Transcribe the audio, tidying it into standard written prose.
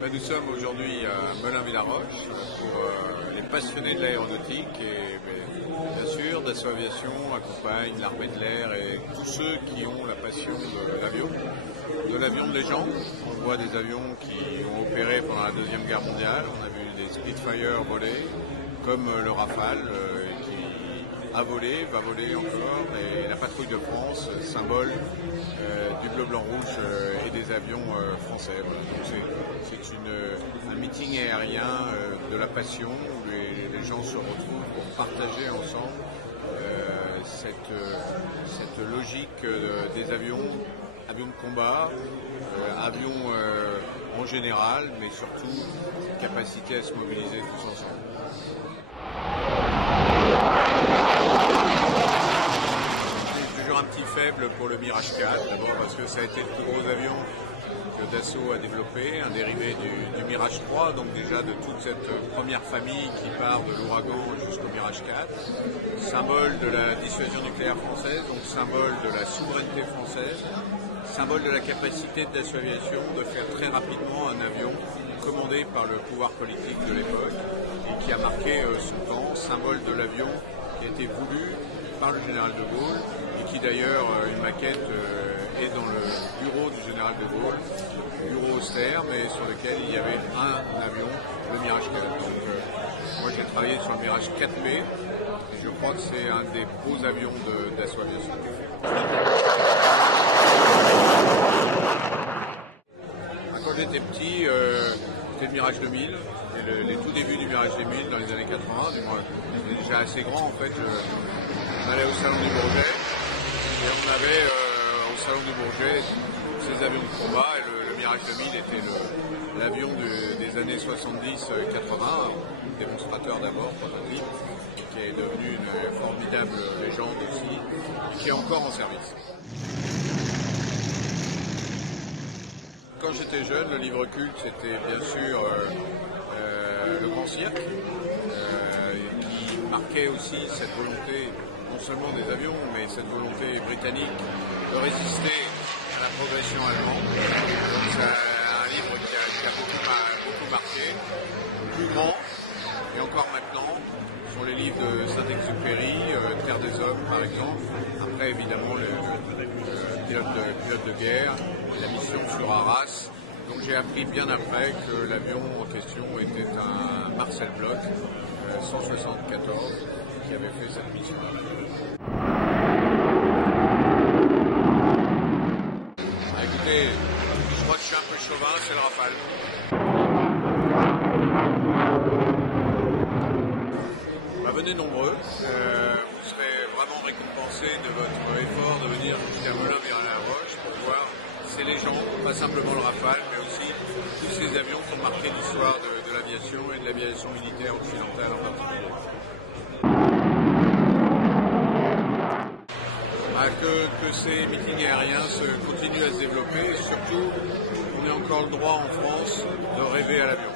Nous sommes aujourd'hui à Melun-Villaroche pour les passionnés de l'aéronautique et bien sûr Dassault Aviation accompagne l'armée de l'air et tous ceux qui ont la passion de l'avion de légende. On voit des avions qui ont opéré pendant la Deuxième Guerre mondiale. On a vu des Spitfire voler, comme le Rafale qui a volé, va voler encore, et la patrouille de France, symbole du bleu, blanc, rouge et des avions français. Voilà. Donc c'est un meeting aérien de la passion où les gens se retrouvent pour partager ensemble cette logique des avions de combat, avions en général, mais surtout capacité à se mobiliser tous ensemble. Un petit faible pour le Mirage 4, d'abord parce que ça a été le plus gros avion que Dassault a développé, un dérivé du Mirage 3, donc déjà de toute cette première famille qui part de l'Ouragan jusqu'au Mirage 4, symbole de la dissuasion nucléaire française, donc symbole de la souveraineté française, symbole de la capacité de Dassault Aviation de faire très rapidement un avion commandé par le pouvoir politique de l'époque et qui a marqué son temps, symbole de l'avion qui a été voulu par le général de Gaulle et qui d'ailleurs, une maquette est dans le bureau du général de Gaulle, bureau austère, mais sur lequel il y avait un avion, le Mirage 4. Donc moi j'ai travaillé sur le Mirage 4B et je crois que c'est un des beaux avions de Dassault Aviation. Quand j'étais petit, c'était le Mirage 2000, et les tout débuts du Mirage 2000 dans les années 80, du moins j'étais déjà assez grand en fait. On allait au Salon du Bourget et on avait au Salon du Bourget ces avions de combat et le Mirage 2000 était l'avion des années 70-80, démonstrateur d'abord, prototype, qui est devenu une formidable légende aussi, et qui est encore en service. Quand j'étais jeune, le livre culte c'était bien sûr Le Grand Cirque, qui marquait aussi cette volonté non seulement des avions, mais cette volonté britannique de résister à la progression allemande. Donc c'est un livre qui a beaucoup marqué, plus grand, et encore maintenant, sont les livres de Saint-Exupéry, Terre des Hommes par exemple. Après évidemment le pilote de guerre, la mission sur Arras. Donc j'ai appris bien après que l'avion en question était un Marcel Bloch 174 qui avait fait cette mission. Écoutez, je crois que je suis un peu chauvin, c'est le Rafale. Venez nombreux, vous serez vraiment récompensés de votre effort de venir jusqu'à Melun-Villaroche pour voir ces légendes, pas simplement le Rafale, mais aussi tous ces avions qui ont marqué l'histoire de l'aviation et de l'aviation militaire occidentale en particulier. Que ces meetings aériens continuent à se développer et surtout, on a encore le droit en France de rêver à l'avion.